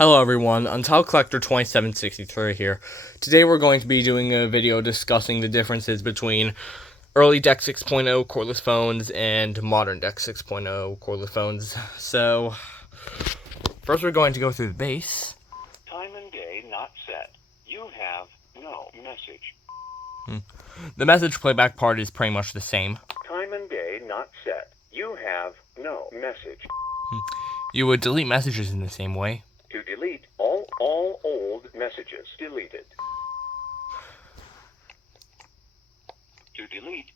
Hello everyone, Untitled Collector 2763 here. Today we're going to be doing a video discussing the differences between early DECT 6.0 cordless phones and modern DECT 6.0 cordless phones. So, first we're going to go through the base. Time and day not set. You have no message. The message playback part is pretty much the same. Time and day not set. You have no message. You would delete messages in the same way. To delete all old messages deleted. To delete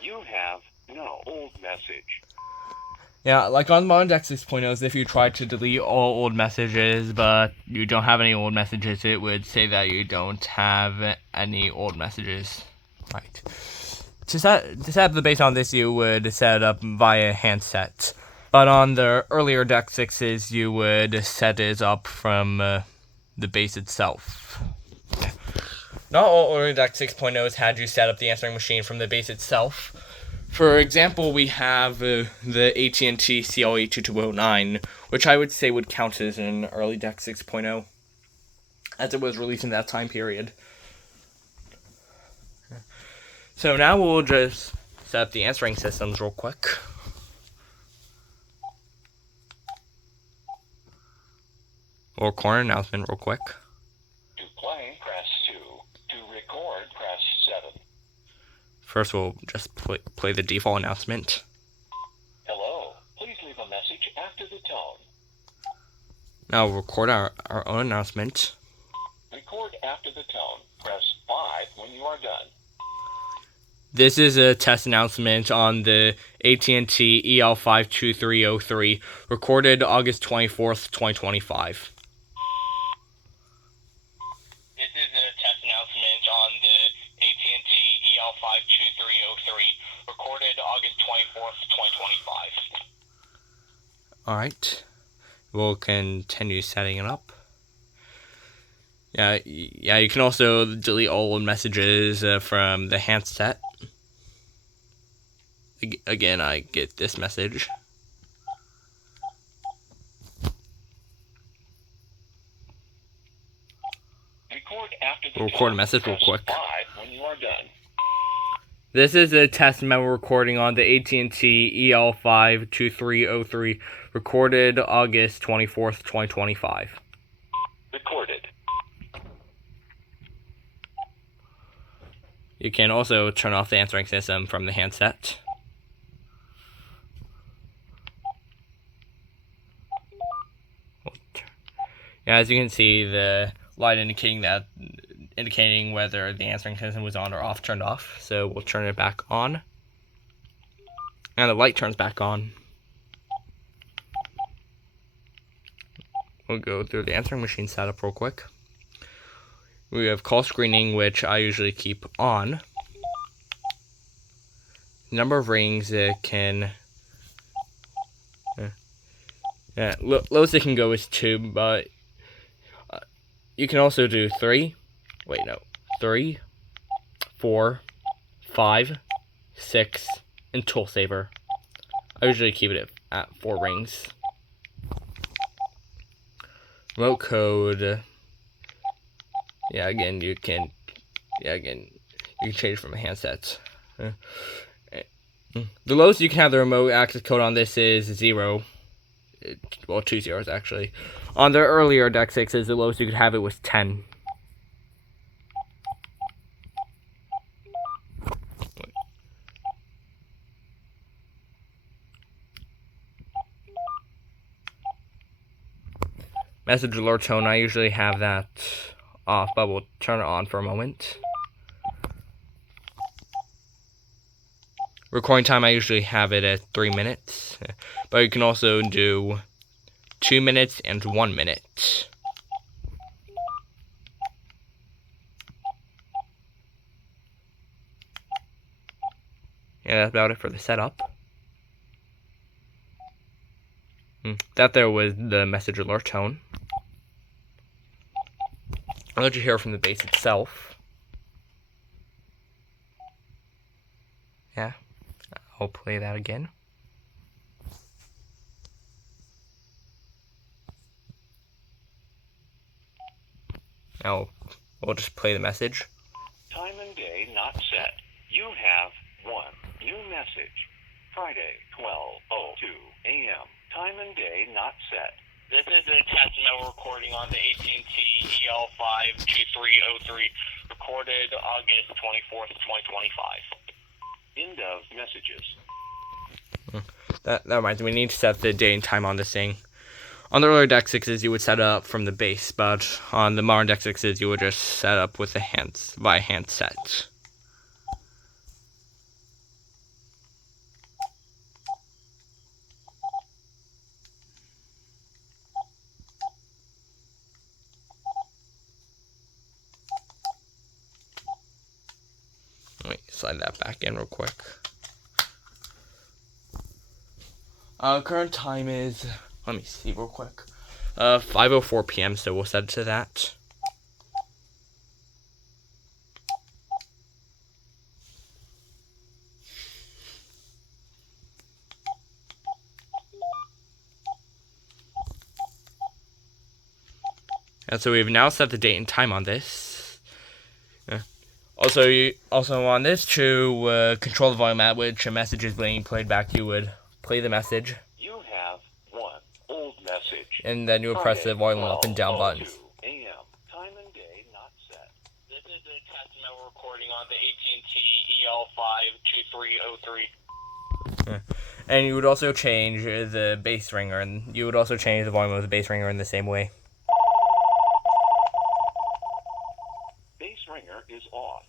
you have no old message. Yeah, like on modern DECT 6.0s, if you try to delete all old messages, but you don't have any old messages, it would say that you don't have any old messages. Right. To set up the base on this, you would set it up via handset. But on the earlier DECT 6s, you would set it up from the base itself. Not all early DECT 6.0s had you set up the answering machine from the base itself. For example, we have the AT&T CLE2209, which I would say would count as an early DECT 6.0, as it was released in that time period. So now we'll just set up the answering systems real quick. Or corner announcement real quick. To play, press 2. To record, press 7. First, we'll just play the default announcement. Hello. Please leave a message after the tone. Now we'll record our own announcement. Record after the tone. Press 5 when you are done. This is a test announcement on the AT&T EL52303, recorded August 24th, 2025. This is a test announcement on the AT&T EL52303, recorded August 24th, 2025. Alright, we'll continue setting it up. Yeah, you can also delete all old messages from the handset. Again, I get this message. We'll record a message real quick. When you are done. This is a test memo recording on the AT&T EL52303, recorded August 24th, 2025. Recorded. You can also turn off the answering system from the handset. Yeah, as you can see, the light indicating whether the answering system was on or off turned off. So we'll turn it back on. And the light turns back on. We'll go through the answering machine setup real quick. We have call screening, which I usually keep on. Number of rings it can... lowest it can go is 2, but you can also do 3. Wait, no. 3, 4, 5, 6, and tool saver. I usually keep it at 4 rings. Remote code. Yeah, again, you can change from a handset. The lowest you can have the remote access code on this is 0. Well, 2 zeros actually. On the earlier DECT 6s, the lowest you could have it was 10. Message alert tone, I usually have that off, but we'll turn it on for a moment. Recording time, I usually have it at 3 minutes, but you can also do 2 minutes and 1 minute. Yeah, that's about it for the setup. That there was the message alert tone. I'll let you hear from the base itself. Yeah, I'll play that again. Now we'll just play the message. Time and day not set. You have one new message. Friday, 12:02 a.m. Time and day not set. This is a test memo recording on the AT&T EL52303, recorded August 24th, 2025. End of messages. That reminds me, we need to set the date and time on this thing. On the earlier DECT 6s, you would set up from the base, but on the modern DECT 6s, you would just set up with the via handset. Let me slide that back in real quick. Current time is, let me see real quick, 5:04 p.m., so we'll set it to that. And so we've now set the date and time on this. Also on this, to control the volume at which a message is being played back, you would play the message. You have one old message. And then you would press the volume up and down buttons. A.m. Time and day not set. This is a test memo recording on the AT&T EL52303. And you would also change the bass ringer, and you would also change the volume of the bass ringer in the same way. Bass ringer is off.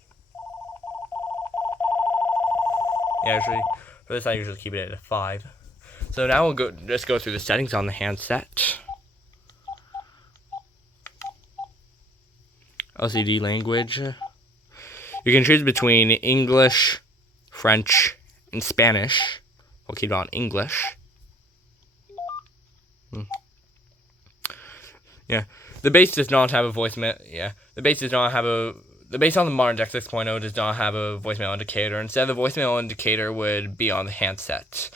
Yeah, actually, for this I usually keep it at 5. So now we'll just go through the settings on the handset. LCD language. You can choose between English, French, and Spanish. We'll keep it on English. Yeah, the bass does not have a voicemail. Yeah, the bass does not have a. The bass on the modern DECT 6.0 does not have a voicemail indicator. Instead, the voicemail indicator would be on the handset.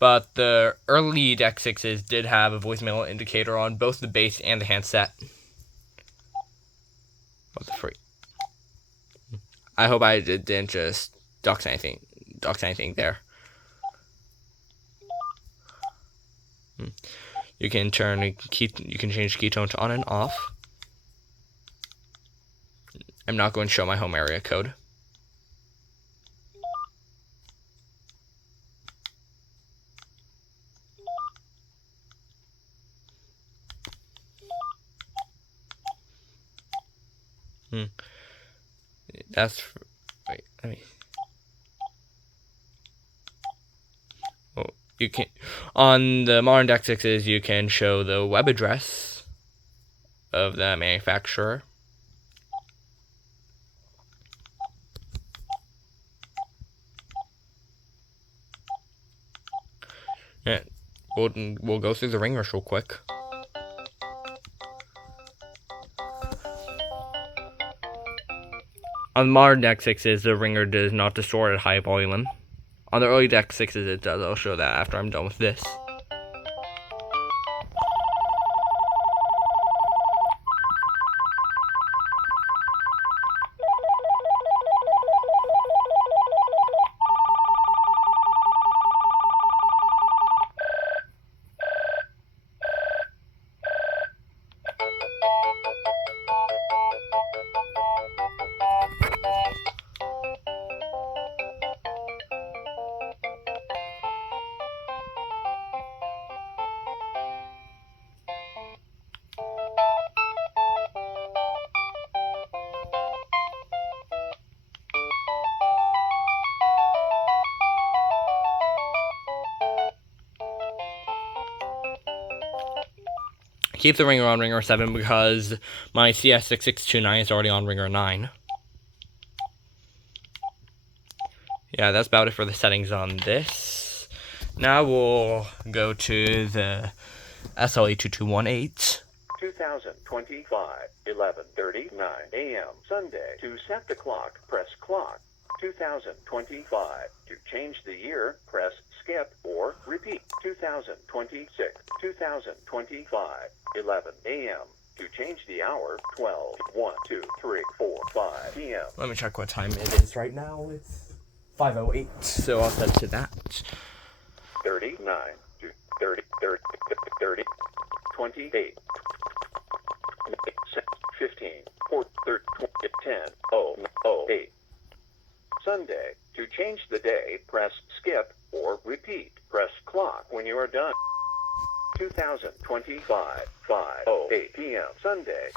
But the early DECT 6s did have a voicemail indicator on both the bass and the handset. What the freak? I hope I didn't just dox anything there. You can change key tone to on and off. I'm not going to show my home area code. That's wait. Let me. Oh, you can on the modern DECT 6s. You can show the web address of the manufacturer. Yeah, we'll go through the ringers real quick. On the modern DECT 6s, the ringer does not distort at high volume. On the early DECT 6s, it does. I'll show that after I'm done with this. Keep the ringer on ringer 7 because my CS6629 is already on ringer 9. Yeah, that's about it for the settings on this. Now we'll go to the SLE2218. 2025, 11:39 a.m. Sunday. To set the clock, press clock. 2025. To change the year, press skip or repeat. 2026, 2025, 11 a.m. To change the hour, 12, 1, 2, 3, 4, 5 p.m. Let me check what time it is right now. It's 5:08, so I'll set to that. 39 to 30, 30, 30, 28, 15, 4, 13, 10, 0, 08. Sunday. To change the day, press skip or repeat. Press clock when you are done. 2025, 5:08 p.m. Sunday.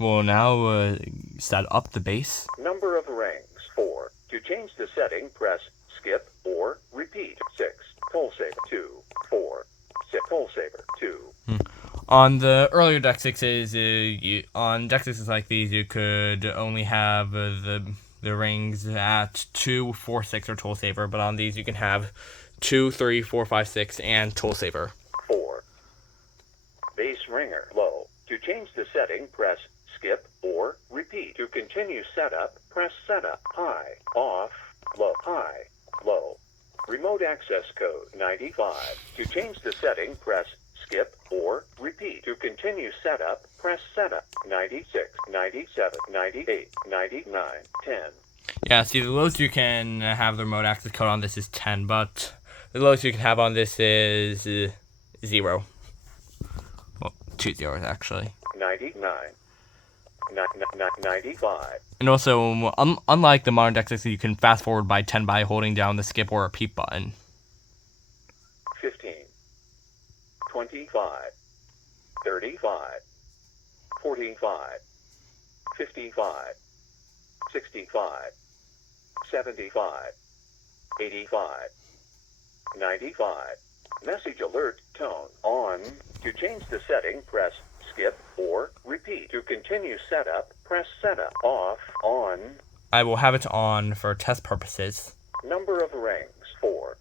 We'll now set up the base. Number of rings, 4. To change the setting, press skip or repeat. 6. Toll saver, 2. 4. 6. Toll saver, 2. On the earlier DECT 6s, on DECT 6s like these, you could only have the rings at 2, 4, 6, or toll saver, but on these you can have 2, 3, 4, 5, 6, and toll saver. 4. Base ringer, low. To change the setting, press skip or repeat. To continue setup, press setup, high, off, low, high, low. Remote access code 95. To change the setting, press skip or repeat. To continue setup, press setup 96, 97, 98, 99, 10. Yeah, see, the lowest you can have the remote access code on this is 10, but the lowest you can have on this is 0. Well, 2 zeros, actually. 99, 95. And also, unlike the modern DECT 6, you can fast forward by 10 by holding down the skip or repeat button. 15, 25, 35, 45, 55, 65, 75, 85, 95. Message alert tone on. To change the setting, press skip or repeat. To continue setup, press setup, off, on. I will have it on for test purposes. Number of rings, 4.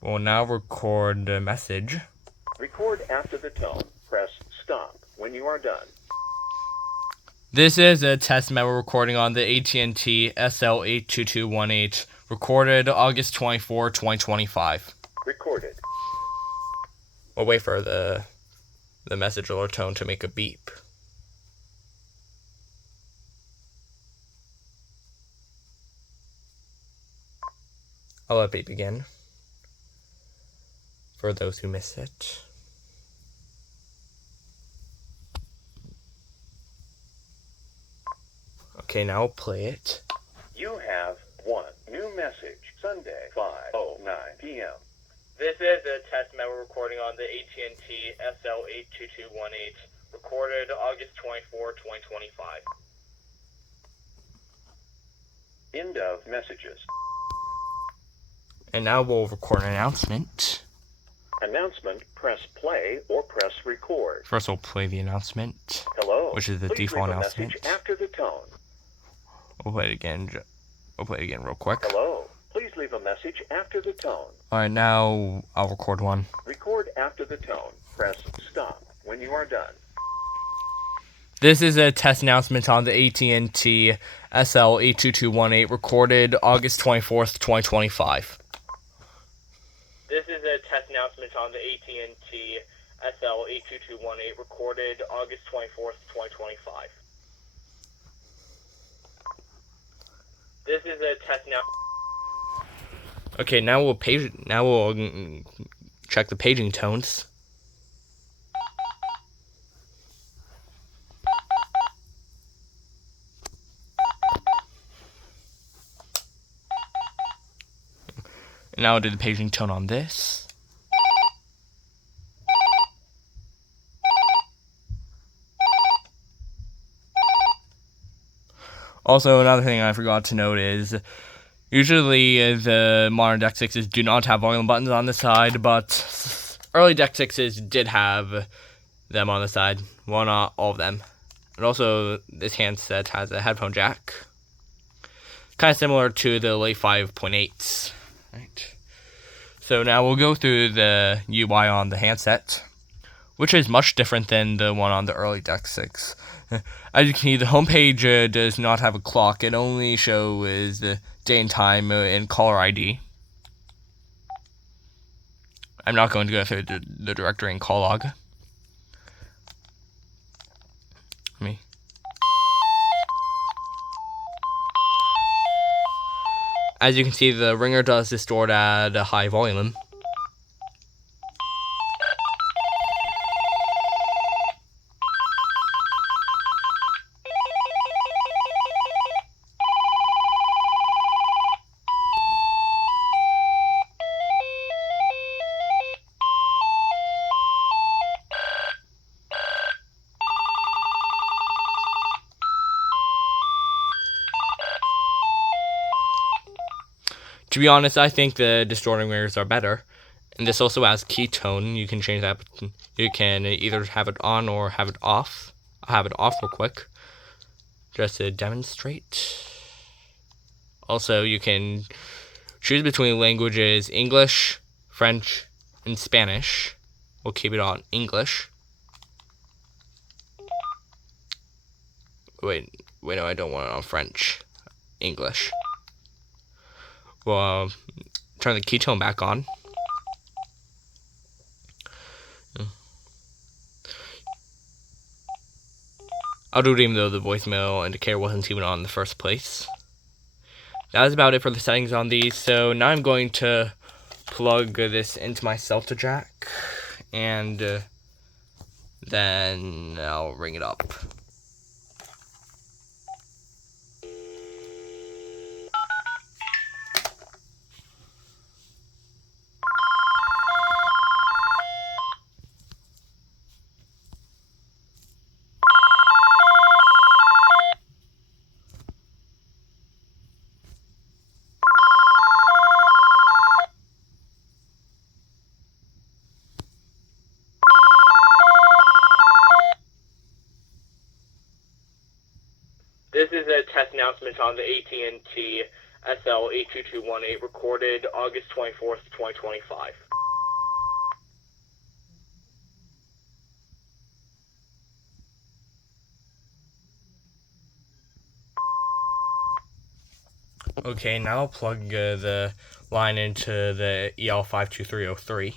We'll now record the message. Record after the tone. Press stop when you are done. This is a test memo recording on the AT&T SL82218, recorded August 24, 2025. Recorded. We'll wait for the message alert tone to make a beep. I'll let beep again for those who missed it. Okay, now I'll play it. You have one new message. Sunday, 5:09 p.m. This is a test memo recording on the AT&T SL82218, recorded August 24, 2025. End of messages. And now we'll record an announcement. Announcement, press play or press record. First we'll play the announcement, Hello. which is the Please default leave a announcement. message after the tone. We'll play it again. Real quick. Hello. Please leave a message after the tone. Alright, now I'll record one. Record after the tone. Press stop when you are done. This is a test announcement on the AT&T SL82218, recorded August 24th, 2025. This is a test announcement on the AT&T SL82218, recorded August 24th, 2025. This is a test now. Okay, now we'll check the paging tones. And now I'll do the paging tone on this. Also, another thing I forgot to note is, usually the modern DECT 6s do not have volume buttons on the side, but early DECT 6s did have them on the side. Well, not all of them. And also, this handset has a headphone jack. Kind of similar to the late 5.8s. Right. So now we'll go through the UI on the handset, which is much different than the one on the early DECT 6. As you can see, the homepage does not have a clock. It only shows the day and time and caller ID. I'm not going to go through the directory and call log. as you can see, the ringer does distort at a high volume. To be honest, I think the distorting ringers are better. And this also has key tone. You can change that. You can either have it on or have it off. I'll have it off real quick, just to demonstrate. Also, you can choose between languages English, French, and Spanish. We'll keep it on English. Wait, no, I don't want it on French. English. Well, turn the key tone back on. I'll do it even though the voicemail indicator wasn't even on in the first place. That is about it for the settings on these. So now I'm going to plug this into my Celta jack, and then I'll ring it up. This is a test announcement on the AT&T SL 82218 recorded August 24th, 2025. Okay, now I'll plug the line into the EL52303.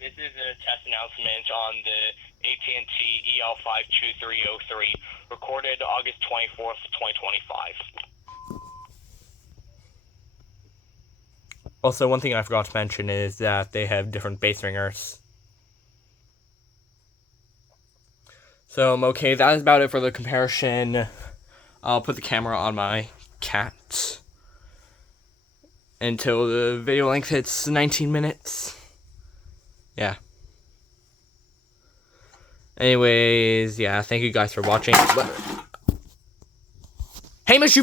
This is a test announcement on the AT&T EL52303, recorded August 24th, 2025. Also, one thing I forgot to mention is that they have different bass ringers. So, okay, that is about it for the comparison. I'll put the camera on my cat until the video length hits 19 minutes. Yeah. Anyways, yeah, thank you guys for watching. Hamish, you